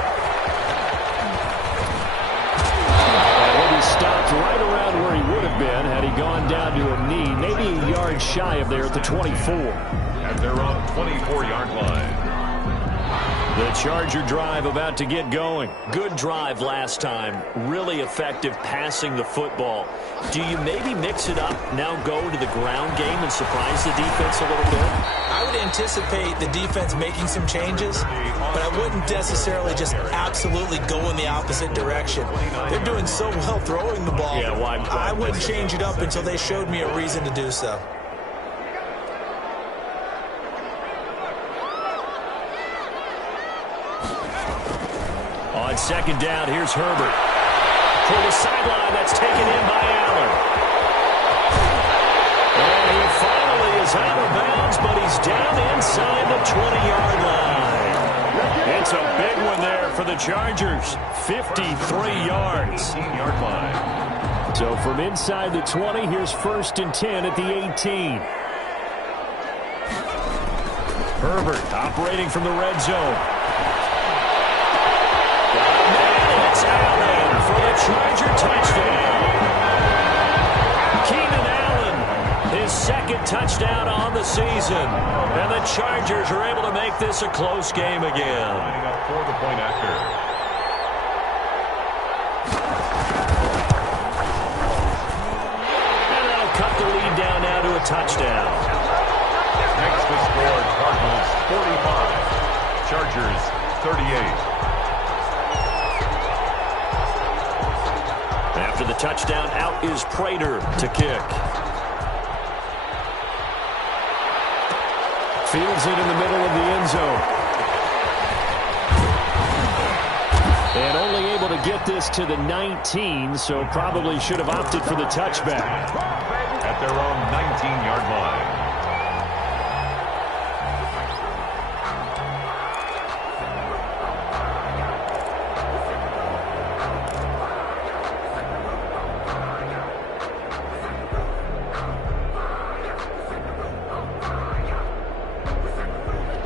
And he'll be stopped right around where he would have been had he gone down to a knee, maybe a yard shy of there at the 24. At their own 24-yard line. The Charger drive about to get going. Good drive last time. Really effective passing the football. Do you maybe mix it up, now go to the ground game and surprise the defense a little bit? I would anticipate the defense making some changes, but I wouldn't necessarily just absolutely go in the opposite direction. They're doing so well throwing the ball. Yeah, why I wouldn't change it up until they showed me a reason to do so. On second down, here's Herbert. For the sideline, that's taken in by Allen. And he finally is out of bounds, but he's down inside the 20-yard line. It's a big one there for the Chargers. 53 yards. 18-yard line. So from inside the 20, here's 1st and 10 at the 18. Herbert operating from the red zone. It's Allen for the Charger touchdown. Keenan Allen, his second touchdown on the season. And the Chargers are able to make this a close game again. Lining up for the point after. And that'll cut the lead down now to a touchdown. Next to score, Cardinals 45. Chargers 38. After the touchdown, out is Prater to kick. Fields it in the middle of the end zone. And only able to get this to the 19, so probably should have opted for the touchback. At their own 19-yard line.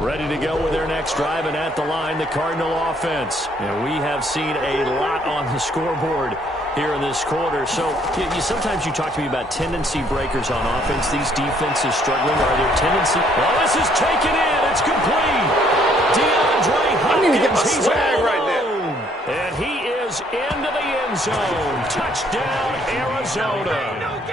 Ready to go with their next drive, and at the line, the Cardinal offense. And we have seen a lot on the scoreboard here in this quarter. So sometimes you talk to me about tendency breakers on offense. These defenses struggling. Are there tendency? Well, this is taken in. It's complete. DeAndre Hopkins. He's all right there. And he is into the end zone. Touchdown, Arizona.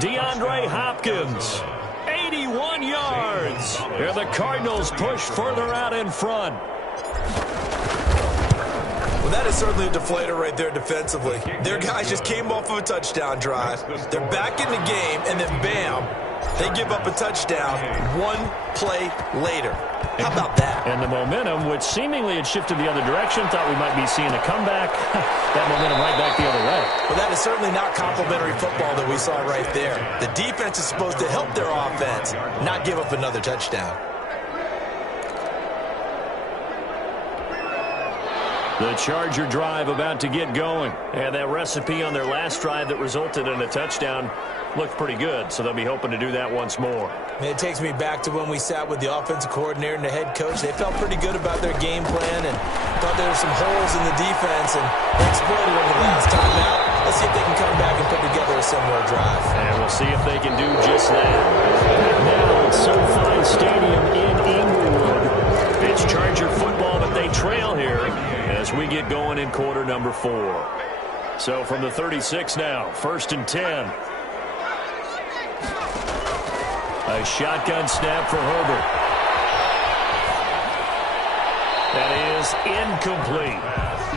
DeAndre Hopkins. 81 yards. And the Cardinals push further out in front. Well, that is certainly a deflator right there defensively. Their guys just came off of a touchdown drive. They're back in the game, and then bam, they give up a touchdown one play later. How about that? And the momentum, which seemingly had shifted the other direction, thought we might be seeing a comeback. That momentum right back the other way. Well, that is certainly not complimentary football that we saw right there. The defense is supposed to help their offense, not give up another touchdown. The Charger drive about to get going. And that recipe on their last drive that resulted in a touchdown looked pretty good, so they'll be hoping to do that once more. It takes me back to when we sat with the offensive coordinator and the head coach. They felt pretty good about their game plan and thought there were some holes in the defense, and they exploited them the last time out. Let's see if they can come back and put together a similar drive. And we'll see if they can do just that. Now at SoFi Stadium in Inglewood. It's Charger football, but they in quarter number 4. So from the 36 now, 1st and 10. A shotgun snap for Herbert. That is incomplete.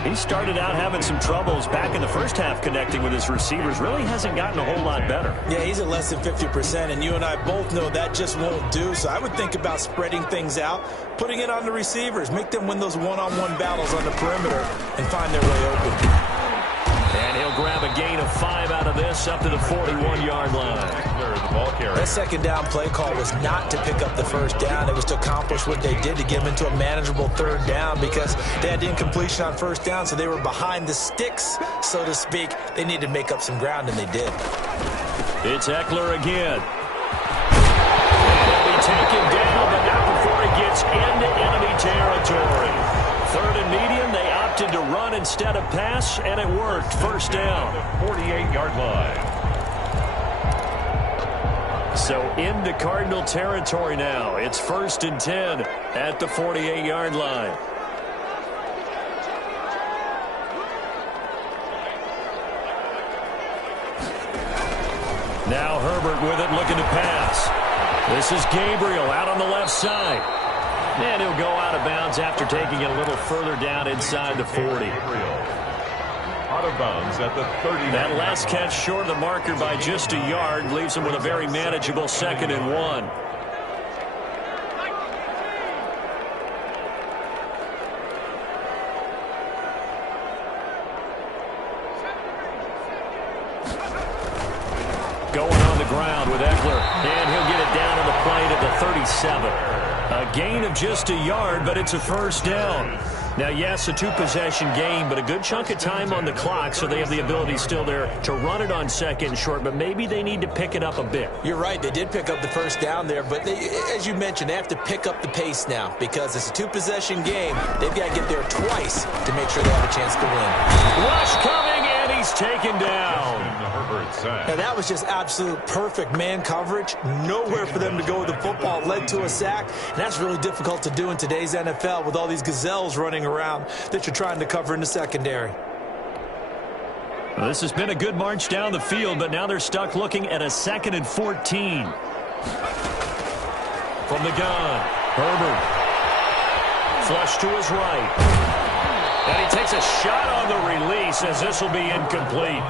He started out having some troubles back in the first half connecting with his receivers. Really hasn't gotten a whole lot better. Yeah, he's at less than 50%, and you and I both know that just won't do. So I would think about spreading things out, putting it on the receivers, make them win those one-on-one battles on the perimeter and find their way open. And he'll grab a gain of 5 out of this up to the 41-yard line. That second down play call was not to pick up the first down. It was to accomplish what they did, to get them into a manageable third down, because they had incompletion on first down, so they were behind the sticks, so to speak. They needed to make up some ground, and they did. It's Eckler again. He'll be taken down, but not before he gets into enemy territory. 3rd and medium, they opted to run instead of pass, and it worked. First down. 48-yard line. So into Cardinal territory now. It's 1st and 10 at the 48-yard line. Now Herbert with it, looking to pass. This is Gabriel out on the left side. And he'll go out of bounds after taking it a little further down inside the 40. Out of bounds at the 30. That last catch short of the marker by just a yard leaves him with a very manageable 2nd and 1. Going on the ground with Eckler, and he'll get it down on the play to the 37. A gain of just a yard, but it's a first down. Now, yes, a 2-possession game, but a good chunk of time on the clock, so they have the ability still there to run it on 2nd and short, but maybe they need to pick it up a bit. You're right. They did pick up the first down there, but as you mentioned, they have to pick up the pace now, because it's a 2-possession game. They've got to get there twice to make sure they have a chance to win. Rush coming, and he's taken down. Now, that was just absolute perfect man coverage. Nowhere for them to go with the football. Led to a sack, and that's really difficult to do in today's NFL with all these gazelles running around that you're trying to cover in the secondary. Well, this has been a good march down the field, but now they're stuck looking at a 2nd and 14. From the gun, Herbert. Flush to his right. And he takes a shot on the release, as this will be incomplete.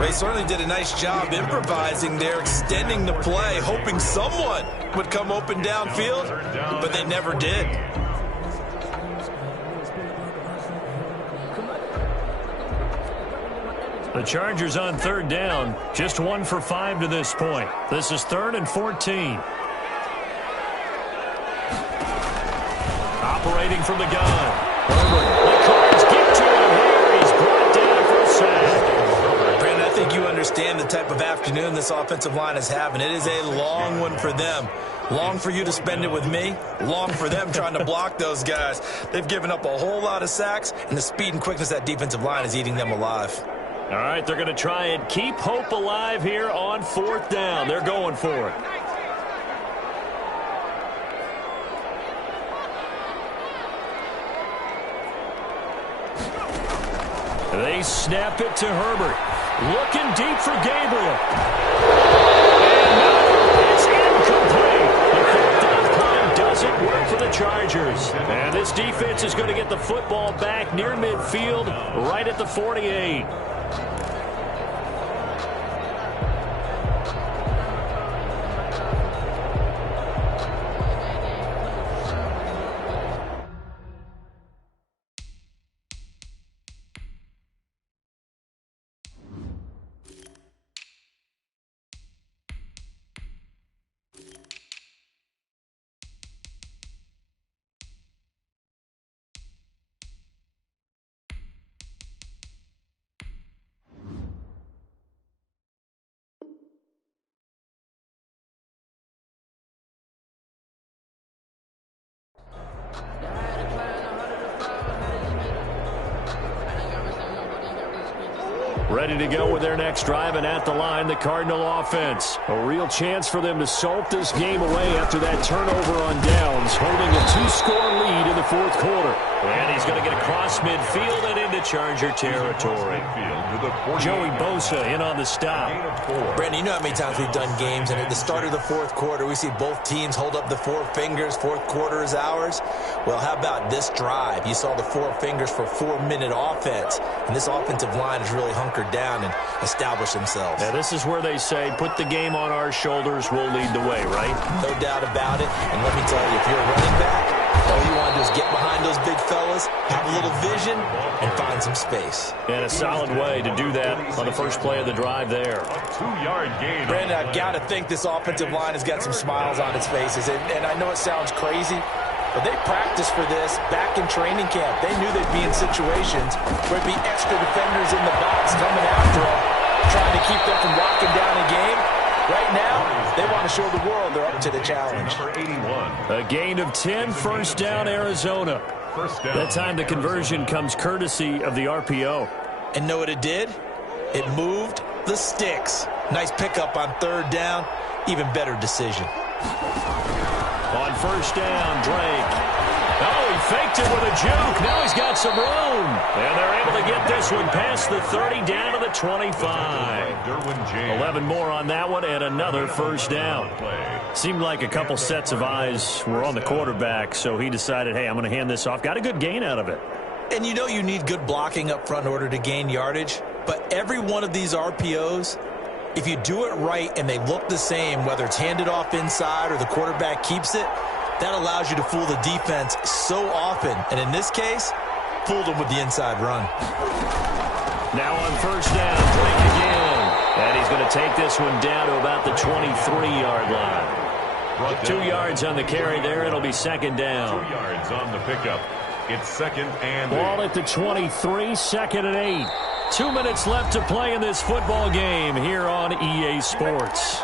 They certainly did a nice job improvising there, extending the play, hoping someone would come open downfield, but they never did. The Chargers on 3rd down, just 1 for 5 to this point. This is 3rd and 14. Operating from the gun. Herbert. The Cards get to him here. He's brought down for a sack. Brandon, I think you understand the type of afternoon this offensive line is having. It is a long one for them. Long for you to spend it with me. Long for them trying to block those guys. They've given up a whole lot of sacks, and the speed and quickness of that defensive line is eating them alive. All right, they're going to try and keep hope alive here on 4th down. They're going for it. They snap it to Herbert. Looking deep for Gabriel. And no, it's incomplete. The 4th down play doesn't work for the Chargers. And this defense is going to get the football back near midfield, right at the 48. Ready to go with their next drive, and at the line, the Cardinal offense. A real chance for them to salt this game away after that turnover on downs, holding a 2-score lead in the fourth quarter. And he's going to get across midfield and into Charger territory. Joey Bosa in on the stop. Brandon, you know how many times we've done games, and at the start of the fourth quarter, we see both teams hold up the four fingers. Fourth quarter is ours. Well, how about this drive? You saw the four fingers for 4-minute offense, and this offensive line has really hunkered down and established themselves. Now, this is where they say, put the game on our shoulders, we'll lead the way, right? No doubt about it. And let me tell you, if you're a running back, all you want to do is get behind those big fellas, have a little vision, and find some space. And a solid way to do that on the first play of the drive there. A 2-yard gain. Brandon, I've got to think this offensive line has got some smiles on its faces. And I know it sounds crazy, but they practiced for this back in training camp. They knew they'd be in situations where it'd be extra defenders in the box coming after them, trying to keep them from locking down a game. Right now, they want to show the world they're up to the challenge. Number 81. A gain of 10, first down, Arizona. First down. That time the conversion comes courtesy of the RPO. And know what it did? It moved the sticks. Nice pickup on third down. Even better decision. On first down, Drake. Oh, he faked it with a juke. Now he's got some room. And they're able to get this one past the 30 down to the 25. 11 more on that one and another first down. Seemed like a couple sets of eyes were on the quarterback, so he decided, hey, I'm going to hand this off. Got a good gain out of it. And you know you need good blocking up front in order to gain yardage. But every one of these RPOs, if you do it right and they look the same, whether it's handed off inside or the quarterback keeps it, that allows you to fool the defense so often. And in this case, fooled them with the inside run. Now on first down, Drake again. And he's going to take this one down to about the 23-yard line. 2 yards on the carry there. It'll be second down. 2 yards on the pickup. It's second and ball at the 23, second and 8. 2 minutes left to play in this football game here on EA Sports.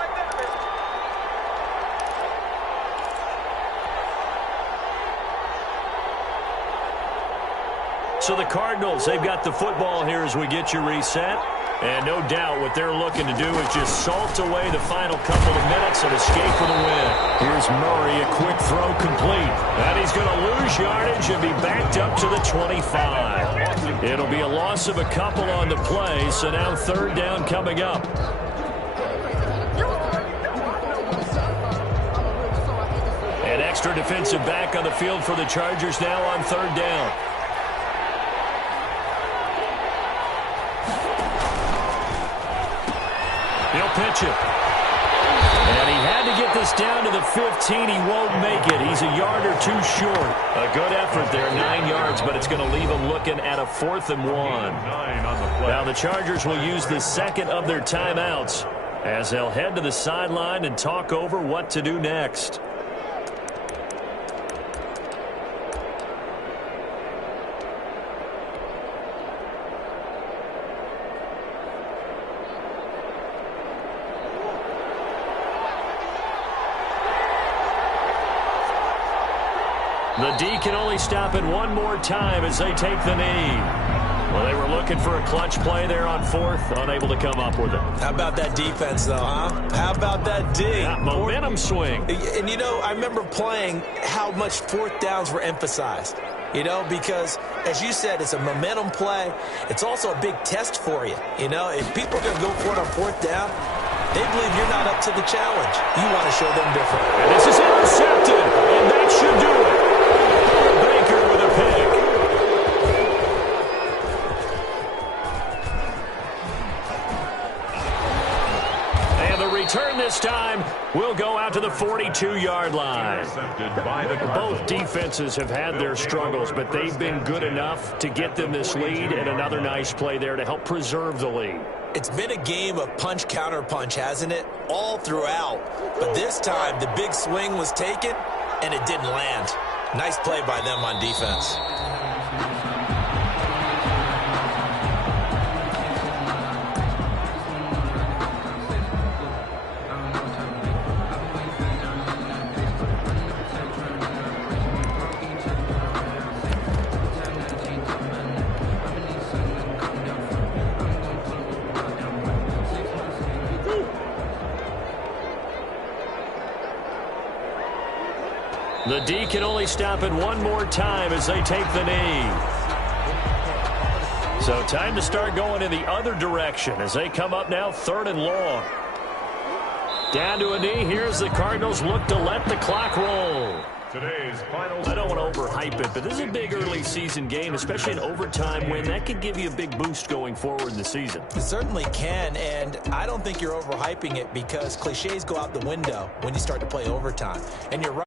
So the Cardinals, they've got the football here as we get you reset. And no doubt what they're looking to do is just salt away the final couple of minutes and escape for the win. Here's Murray, a quick throw complete. And he's going to lose yardage and be backed up to the 25. It'll be a loss of a couple on the play, so now third down coming up. An extra defensive back on the field for the Chargers now on third down. He'll pitch it. And he had to get this down to the 15. He won't make it. He's a yard or two short. A good effort there, 9 yards, but it's going to leave him looking at a 4th and 1. Now the Chargers will use the second of their timeouts as they'll head to the sideline and talk over what to do next. The D can only stop it one more time as they take the knee. Well, they were looking for a clutch play there on fourth, unable to come up with it. How about that defense, though, huh? How about that D? Yeah, momentum swing. And, you know, I remember playing how much fourth downs were emphasized. You know, because, as you said, it's a momentum play. It's also a big test for you. You know, if people are going to go for it on fourth down, they believe you're not up to the challenge. You want to show them different. And this is intercepted, and that should do it. Baker with a pick. And the return this time will go out to the 42-yard line. Both defenses have had their struggles, but they've been good enough to get them this lead, and another nice play there to help preserve the lead. It's been a game of punch-counter-punch, hasn't it? All throughout. But this time, the big swing was taken, and it didn't land. Nice play by them on defense. The D can only stop it one more time as they take the knee. So time to start going in the other direction as they come up now 3rd and long. Down to a knee. Here's the Cardinals look to let the clock roll. Today's final. I don't want to overhype it, but this is a big early season game, especially an overtime win. That could give you a big boost going forward in the season. It certainly can, and I don't think you're overhyping it because cliches go out the window when you start to play overtime. And you're right.